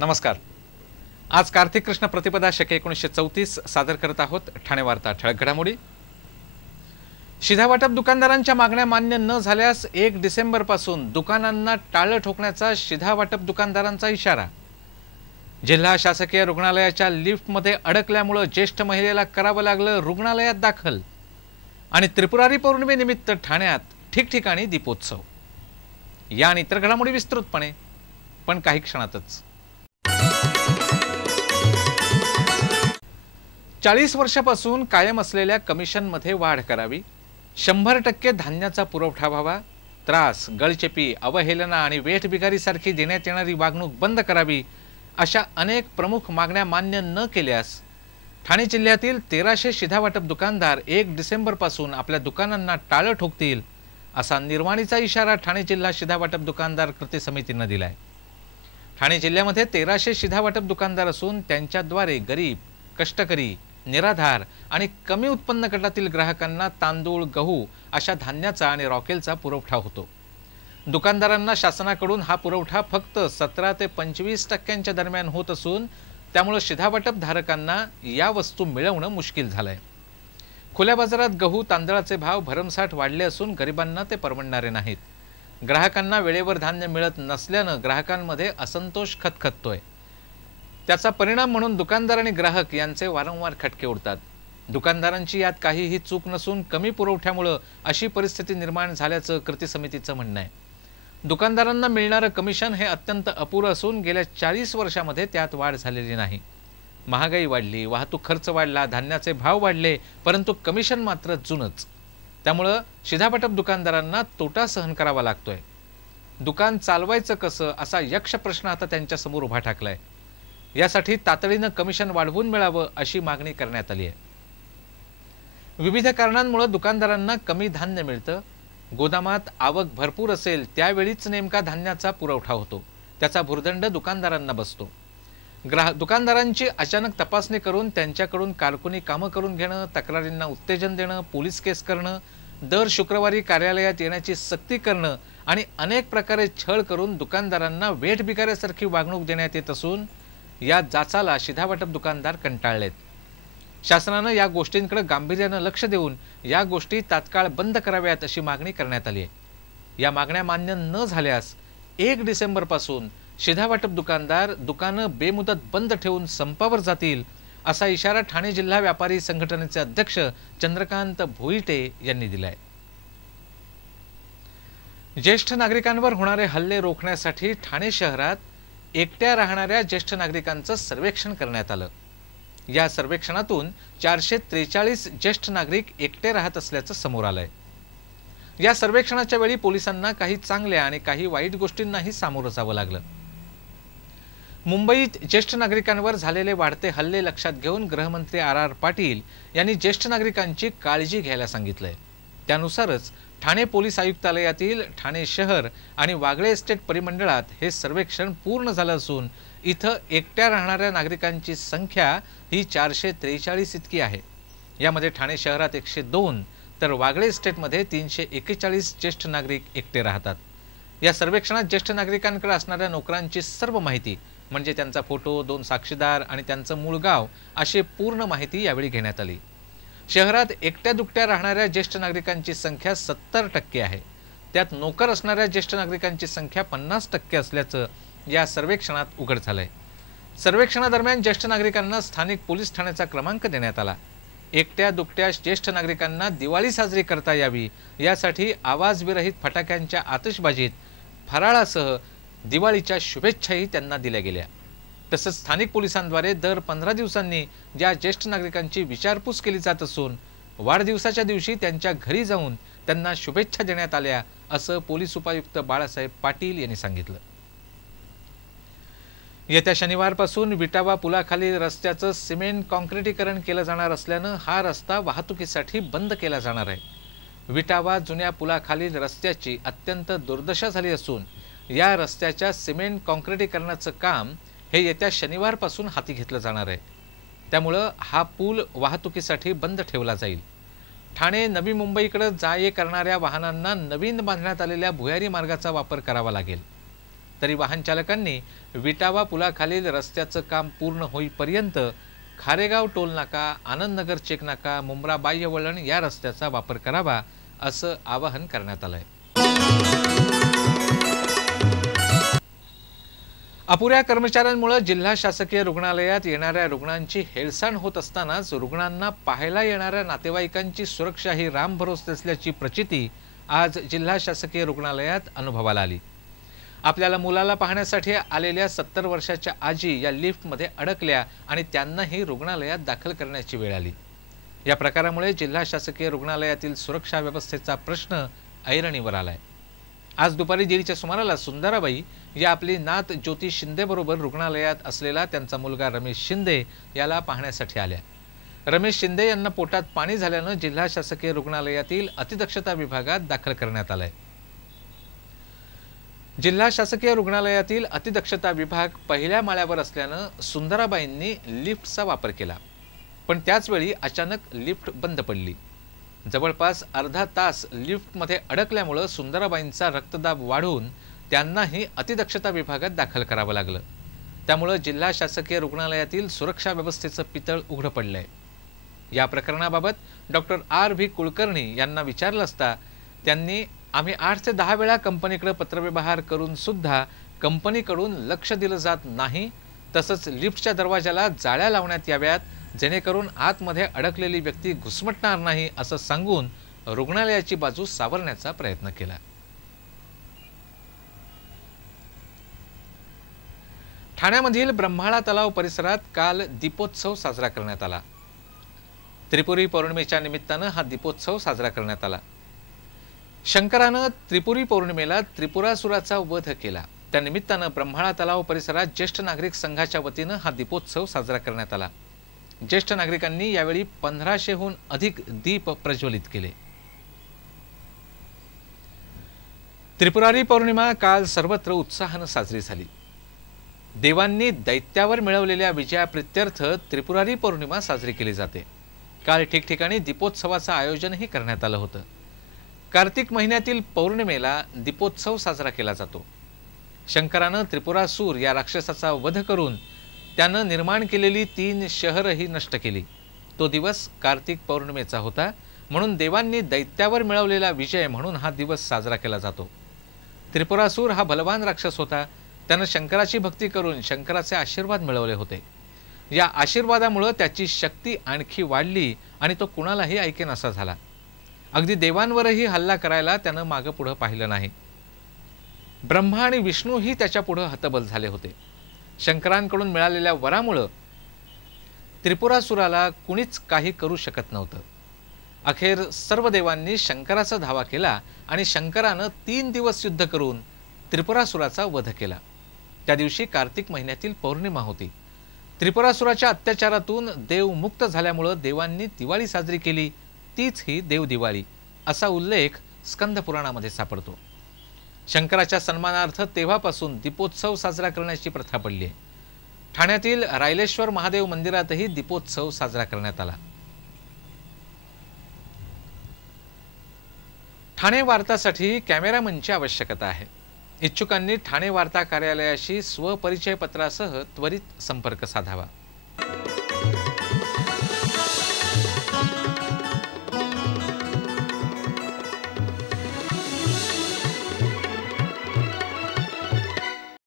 नमस्कार। आज कार्तिक कृष्ण प्रतिपदा शके 1934 सादर करत आहोत ठाणे वार्ता। ठळक घडामोडी। शिधावाटप दुकानदारांच्या मागण्या मान्य न झाल्यास 1 डिसेंबर पासून दुकानांना टाळं ठोकण्याचा शिधावाटप दुकानदारांचा इशारा। जिल्हा शासकीय रुग्णालयाच्या लिफ्टमध्ये अडकल्यामुळे ज्येष्ठ महिलेला करावं लागलं रुग्णालयात दाखल। आणि त्रिपुरारी पौर्णिमेनिमित्त ठाण्यात ठिकठिकाणी दीपोत्सव। या आणि इतर घडामोडी विस्तृतपणे पण काही क्षणातच। 40 वर्षापासून कायम असलेल्या कमिशनमध्ये वाढ करावी, 100% धान्याचा पुरवठा व्हावा, त्रास, गळचेपी, अवहेलना आणि वेठबिगारीसारखी देण्यात येणारी वागणूक बंद करावी, अशा अनेक प्रमुख मागण्या मान्य न केल्यास ठाणे जिल्ह्यातील 1300 शिधावाटप दुकानदार 1 डिसेंबर पासून आपल्या दुकानांना टाळं ठोकतील, असा निर्वाणीचा इशारा ठाणे जिल्हा शिधावाटप दुकानदार कृती समितीने दिलाय। ठाणे जिल्ह्यामध्ये 1300 शिधावाटप दुकानदार असून त्यांच्याद्वारे गरीब, कष्टकरी, निराधार आणि कमी उत्पन्न गटातील ग्राहकांना तांदूळ, गहू अशा धान्याचा आणि रॉकेलचा पुरवठा होतो। दुकानदारांना शासनाकडून हा पुरवठा फक्त 17 ते 25% दरम्यान होत असून त्यामुळे शिधावाटप धारकांना या वस्तू मिळवणं मुश्किल झालंय। खुल्या बाजारात गहू, तांदळाचे भाव भरमसाठ वाढले असून गरिबांना ते परवडणारे नाहीत। ग्राहकांना वेळेवर धान्य मिळत नसल्याने ग्राहकांमध्ये असंतोष खतखततोय। त्याचा परिणाम म्हणून दुकानदार आणि ग्राहक यांचे वारंवार खटके उडतात। दुकानदारांची यात काहीही चूक नसून कमी पुरवठ्यामुळे अशी परिस्थिती निर्माण झाल्याचं कृती समितीचं म्हणणं आहे। दुकानदारांना मिळणारं कमिशन हे अत्यंत अपुरं असून गेल्या 40 वर्षांमध्ये त्यात वाढ झालेली नाही। महागाई वाढली, वाहतूक खर्च वाढला, धान्याचे भाव वाढले, परंतु कमिशन मात्र जुनच। त्यामुळे शिधावाटप दुकानदारांना तोटा सहन करावा लागतोय। दुकान चालवायचं कसं असा यक्ष प्रश्न आता त्यांच्या समोर उभा ठाकलाय। यासाठी तातडीने कमिशन वाढवून मिळावं अशी मागणी करण्यात आली आहे। विविध कारणांमुळे दुकानदारांना कमी धान्य मिळतं। गोदामात आवक भरपूर असेल त्यावेळीच नेमका धान्याचा पुरवठा होतो, त्याचा भुर्दंड दुकानदारांना बसतो। दुकानदारांची अचानक तपासणी करून त्यांच्याकडून कारकुनी कामं करून घेणं, तक्रारींना उत्तेजन देणं, पोलीस केस करणं, दर शुक्रवारी कार्यालयात येण्याची सक्ती करणं आणि अनेक प्रकारे छळ करून दुकानदारांना वेठबिगाऱ्यासारखी वागणूक देण्यात येत असून या जाचाला शिधावाटप दुकानदार कंटाळलेत। शासनाने या गोष्टींकडे गांभीर्याने लक्ष देऊन या गोष्टी तात्काळ बंद कराव्यात अशी मागणी करण्यात आली आहे। या मागण्या मान्य न झाल्यास 1 डिसेंबर पासून शिधावाटप दुकानदार दुकानं बेमुदत बंद ठेवून संपावर जातील, असा इशारा ठाणे जिल्हा व्यापारी संघटनेचे अध्यक्ष चंद्रकांत भोईटे यांनी दिलाय। ज्येष्ठ नागरिकांवर होणारे हल्ले रोखण्यासाठी ठाणे शहरात एकट्या राहणाऱ्या ज्येष्ठ नागरिकांचं सर्वेक्षण करण्यात आलं। या सर्वेक्षणातून 443 ज्येष्ठ नागरिक एकटे राहत असल्याचं समोर आलंय। या सर्वेक्षणाच्या वेळी पोलिसांना काही चांगल्या आणि काही वाईट गोष्टींनाही सामोरं जावं लागलं। मुंबईत ज्येष्ठ नागरिकांवर झालेले वाढते हल्ले लक्षात घेऊन गृहमंत्री आर पाटील यांनी ज्येष्ठ नागरिकांची काळजी घ्यायला सांगितलंय। त्यानुसारच ठाणे पोलीस आयुक्तालयातील ठाणे शहर आणि वागळे एस्टेट परिमंडळात हे सर्वेक्षण पूर्ण झालं असून इथं एकट्या राहणाऱ्या नागरिकांची संख्या ही 443 इतकी आहे। यामध्ये ठाणे शहरात 102 तर वागळे एस्टेटमध्ये 341 ज्येष्ठ नागरिक एकटे राहतात। या सर्वेक्षणात ज्येष्ठ नागरिकांकडे असणाऱ्या नोकरांची सर्व माहिती म्हणजे त्यांचा फोटो, 2 साक्षीदार आणि त्यांचं मूळ गाव अशी पूर्ण माहिती यावेळी घेण्यात आली। शहरात एकट्या दुकट्या राहणाऱ्या ज्येष्ठ नागरिकांची संख्या 70% आहे। त्यात नोकर असणाऱ्या ज्येष्ठ नागरिकांची संख्या 50% असल्याचं या सर्वेक्षणात उघड झालंय। सर्वेक्षणादरम्यान ज्येष्ठ नागरिकांना स्थानिक पोलीस ठाण्याचा क्रमांक देण्यात आला। एकट्या दुकट्या ज्येष्ठ नागरिकांना दिवाळी साजरी करता यावी यासाठी आवाजविरहित फटाक्यांच्या आतिषबाजीत फराळासह दिवाळीच्या शुभेच्छाही त्यांना दिल्या गेल्या। तसंच स्थानिक पोलिसांद्वारे दर 15 दिवसांनी ज्या ज्येष्ठ नागरिकांची विचारपूस केली जात असून वाढदिवसाच्या दिवशी त्यांच्या घरी जाऊन त्यांना शुभेच्छा देण्यात आल्या, असं पोलीस उपायुक्त बाळासाहेब पाटील यांनी सांगितलं। येत्या शनिवारपासून विटावा पुलाखाली रस्त्याचं सिमेंट काँक्रिटीकरण केलं जाणार असल्यानं हा रस्ता वाहतुकीसाठी बंद केला जाणार आहे। विटावा जुन्या पुलाखालील रस्त्याची अत्यंत दुर्दशा झाली असून या रस्त्याच्या सिमेंट काँक्रिटीकरणाचं काम हे येत्या शनिवारपासून हाती घेतलं जाणार आहे। त्यामुळे हा पूल वाहतुकीसाठी बंद ठेवला जाईल। ठाणे नवी मुंबईकडे जा ये करणाऱ्या वाहनांना नवीन बांधण्यात आलेल्या भुयारी मार्गाचा वापर करावा लागेल। तरी वाहन चालकांनी विटावा पुलाखालील रस्त्याचं काम पूर्ण होईपर्यंत खारेगाव टोल नाका, आनंदनगर चेक नाका, मुंब्रा बाह्य वळण या रस्त्याचा वापर करावा असं आवाहन करण्यात आलंय। अपुऱ्या कर्मचाऱ्यांमुळे जिल्हा शासकीय रुग्णालयात येणाऱ्या रुग्णांची हेळसांड होत असतानाच रुग्णांना पाहायला येणाऱ्या नातेवाईकांची सुरक्षा ही रामभरोसे असल्याची प्रचिती आज जिल्हा शासकीय रुग्णालयात अनुभवाला आली। आपल्याला मुलाला पाहण्यासाठी आलेल्या 70 वर्षाच्या आजी या लिफ्टमध्ये अडकल्या आणि त्यांनाही रुग्णालयात दाखल करण्याची वेळ आली। या प्रकारामुळे जिल्हा शासकीय रुग्णालयातील सुरक्षा व्यवस्थेचा प्रश्न ऐरणीवर आलाय। आज दुपारी 1:30च्या सुमाराला सुंदराबाई या आपली नात ज्योती शिंदे बरोबर रुग्णालयात असलेला त्यांचा मुलगा रमेश शिंदे याला पाहण्यासाठी आल्या। रमेश शिंदे यांना पोटात पाणी झाल्यानं जिल्हा शासकीय रुग्णालयातील अतिदक्षता विभागात दाखल करण्यात आलंय। जिल्हा शासकीय रुग्णालयातील अतिदक्षता विभाग पहिल्या माळ्यावर असल्यानं सुंदराबाईंनी लिफ्टचा वापर केला, पण त्याच वेळी अचानक लिफ्ट बंद पडली। जवळपास अर्धा तास लिफ्टमध्ये अडकल्यामुळे सुंदराबाईंचा रक्तदाब वाढून त्यांनाही अतिदक्षता विभागात दाखल करावं लागलं। त्यामुळे जिल्हा शासकीय रुग्णालयातील सुरक्षा व्यवस्थेचं पितळ उघडं पडलंय। या प्रकरणाबाबत डॉक्टर R.V. कुलकर्णी यांना विचारलं असता त्यांनी आम्ही 8 ते 10 वेळा कंपनीकडे पत्रव्यवहार करून सुद्धा कंपनीकडून लक्ष दिलं जात नाही, तसंच लिफ्टच्या दरवाजाला जाळ्या लावण्यात याव्यात जेणेकरून आतमध्ये अडकलेली व्यक्ती घुसमटणार नाही असं सांगून रुग्णालयाची बाजू सावरण्याचा प्रयत्न केला। ठाण्यामधील ब्रह्माळा तलाव परिसरात काल दीपोत्सव साजरा करण्यात आला। त्रिपुरी पौर्णिमेच्या निमित्तानं हा दीपोत्सव साजरा करण्यात आला। शंकरानं त्रिपुरी पौर्णिमेला त्रिपुरासुराचा वध केला, त्या निमित्तानं ब्रह्माळा तलाव परिसरात ज्येष्ठ नागरिक संघाच्या वतीनं हा दीपोत्सव साजरा करण्यात आला। ज्येष्ठ नागरिकांनी यावेळी 1500हून अधिक दीप प्रज्वलित केले। त्रिपुरारी पौर्णिमा काल सर्वत्र उत्साहानं साजरी झाली। देवांनी दैत्यावर मिळवलेल्या विजयाप्रित्यर्थ त्रिपुरारी पौर्णिमा साजरी केली जाते। काल ठिकठिकाणी दीपोत्सवाचं आयोजनही करण्यात आलं होतं। कार्तिक महिन्यातील पौर्णिमेला दीपोत्सव साजरा केला जातो। शंकरानं त्रिपुरासूर या राक्षसाचा वध करून त्यानं निर्माण केलेली 3 शहरही नष्ट केली। तो दिवस कार्तिक पौर्णिमेचा होता, म्हणून देवांनी दैत्यावर मिळवलेला विजय म्हणून हा दिवस साजरा केला जातो। त्रिपुरासूर हा बलवान राक्षस होता, त्यानं शंकराची भक्ती करून शंकराचे आशीर्वाद मिळवले होते। या आशीर्वादामुळे त्याची शक्ती आणखी वाढली आणि तो कुणालाही ऐकेनासा झाला। अगदी देवांवरही हल्ला करायला त्यानं मागे पुढे पाहिलं नाही। ब्रह्मा आणि विष्णूही त्याच्या पुढे हतबल झाले होते। शंकरांकडून मिळालेल्या वरामुळे त्रिपुरासुराला कुणीच काही करू शकत नव्हतं। अखेर सर्व देवांनी शंकराचा धावा केला आणि शंकरानं 3 दिवस युद्ध करून त्रिपुरासुराचा वध केला। त्या दिवशी कार्तिक महिन्यातील पौर्णिमा होती। त्रिपुरासुराच्या अत्याचारातून देव मुक्त झाल्यामुळे देवांनी दिवाळी साजरी केली, तीच ही देव दिवाळी असा उल्लेख स्कंद पुराणामध्ये सापडतो। शंकराच्या सन्मानार्थ तेव्हापासून दीपोत्सव साजरा करण्याची प्रथा पडली आहे। ठाण्यातील रायलेश्वर महादेव मंदिरातही दीपोत्सव साजरा करण्यात आला। ठाणे वार्तासाठी कॅमेरामनची आवश्यकता आहे। इच्छुकांनी ठाणे वार्ता कार्यालयाशी स्वपरिचय पत्रासह त्वरित संपर्क साधावा।